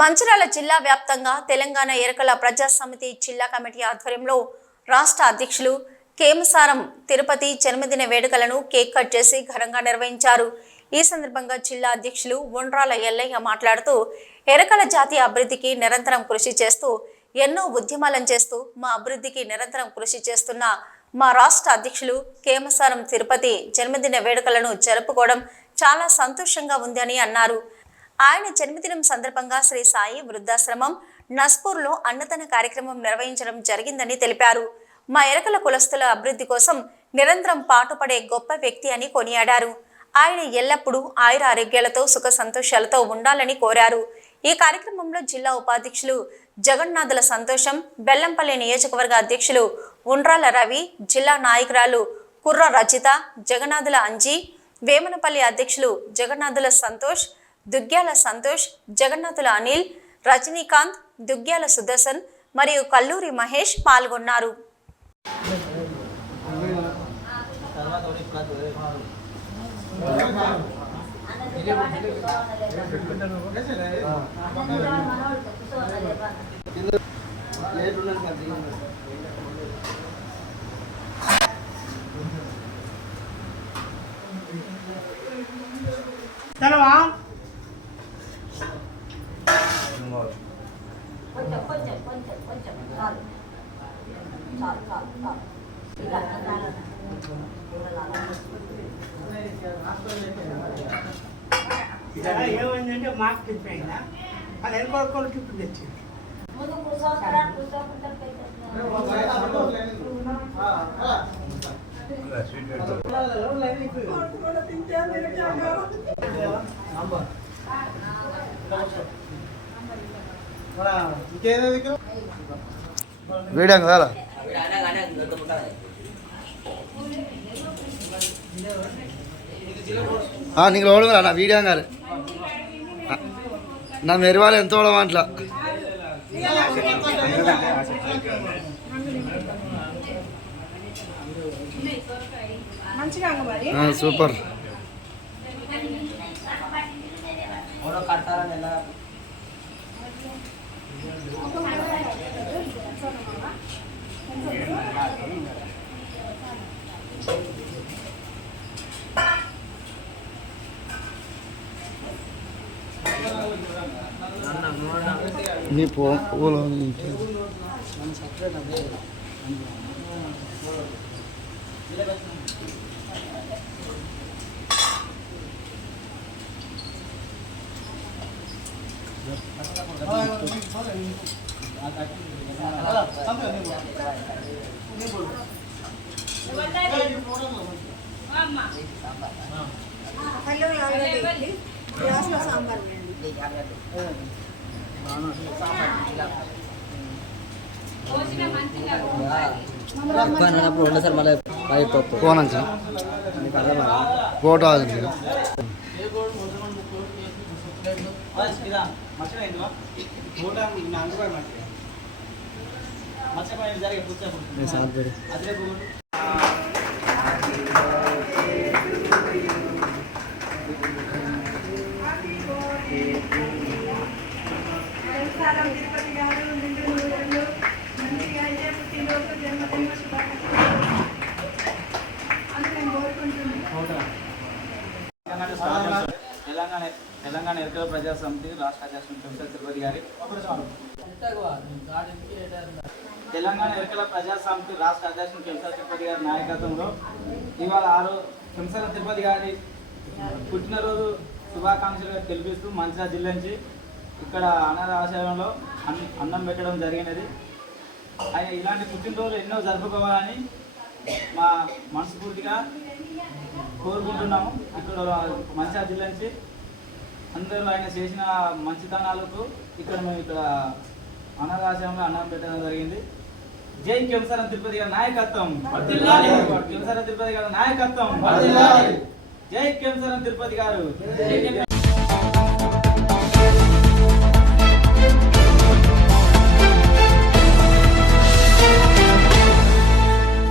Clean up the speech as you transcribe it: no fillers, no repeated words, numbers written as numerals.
మంచిర్యాల జిల్లా వ్యాప్తంగా తెలంగాణ ఎరకల ప్రజా సమితి జిల్లా కమిటీ ఆధ్వర్యంలో రాష్ట్ర అధ్యక్షులు కేమసారం తిరుపతి జన్మదిన వేడుకలను కేక్ కట్ చేసి ఘనంగా నిర్వహించారు. ఈ సందర్భంగా జిల్లా అధ్యక్షులు ఉండ్రాల ఎల్లయ్య మాట్లాడుతూ ఎరకల జాతి అభివృద్ధికి నిరంతరం కృషి చేస్తూ ఎన్నో ఉద్యమాలను చేస్తూ మా అభివృద్ధికి నిరంతరం కృషి చేస్తున్న మా రాష్ట్ర అధ్యక్షులు కేమసారం తిరుపతి జన్మదిన వేడుకలను జరుపుకోవడం చాలా సంతోషంగా ఉందని అన్నారు. ఆయన జన్మదినం సందర్భంగా శ్రీ సాయి వృద్ధాశ్రమం నస్పూర్లో అన్నదాన కార్యక్రమం నిర్వహించడం జరిగిందని తెలిపారు. మా ఎరకల కులస్తుల అభివృద్ధి కోసం నిరంతరం పాటుపడే గొప్ప వ్యక్తి అని కొనియాడారు. ఆయన ఎల్లప్పుడూ ఆయుర ఆరోగ్యాలతో సుఖ సంతోషాలతో ఉండాలని కోరారు. ఈ కార్యక్రమంలో జిల్లా ఉపాధ్యక్షులు జగన్నాథుల సంతోషం, బెల్లంపల్లి నియోజకవర్గ అధ్యక్షులు ఉండ్రాల రవి, జిల్లా నాయకురాలు కుర్ర రచిత, జగన్నాథుల అంజీ, వేమనపల్లి అధ్యక్షులు జగన్నాథుల సంతోష్, దుగ్గ్యాల సంతోష్, జగన్నాథుల అనిల్, రజనీకాంత్, దుగ్గ్యాల సుదర్శన్ మరియు కల్లూరి మహేష్ పాల్గొన్నారు. ఏమైందంటే మాకు టిప్ అయినా అది ఎన్నికొడుకోలు టిప్ తెచ్చింది. వీడియో కదా నీకు ఓడగా నా వీడియో కాదు నా మెరువాళ్ళు ఎంత ఓడమా అట్లా సూపర్. నీ పూల సాంబార్ ఫోన్ ఫోటో తెలంగాణ ఎరకల ప్రజా సమితి రాష్ట్ర అధ్యక్షులు కేమసారం తిరుపతి గారి తెలంగాణ ఎరకల ప్రజా సమితి రాష్ట్ర అధ్యక్షులు కేమసారం తిరుపతి గారి నాయకత్వంలో ఇవాళ కేమసారం తిరుపతి గారి పుట్టినరోజు శుభాకాంక్షలు తెలిపిస్తూ మంచిర్యాల జిల్లా నుంచి ఇక్కడ అనాథాశ్రమంలో అన్నం పెట్టడం జరిగినది. ఆయన ఇలాంటి పుట్టినరోజులు ఎన్నో జరుపుకోవాలని మా మనస్ఫూర్తిగా కోరుకుంటున్నాము. ఇక్కడ మంచిర్యాల జిల్లా నుంచి అందరూ ఆయన చేసిన మంచితనాలకు మేము ఇక్కడ అనాథాశ్రమంలో అన్నం పెట్టడం జరిగింది. జై కేమసారం తిరుపతి గారి నాయకత్వం, కేమసారం తిరుపతి గారి నాయకత్వం, జై కేమసారం తిరుపతి గారు.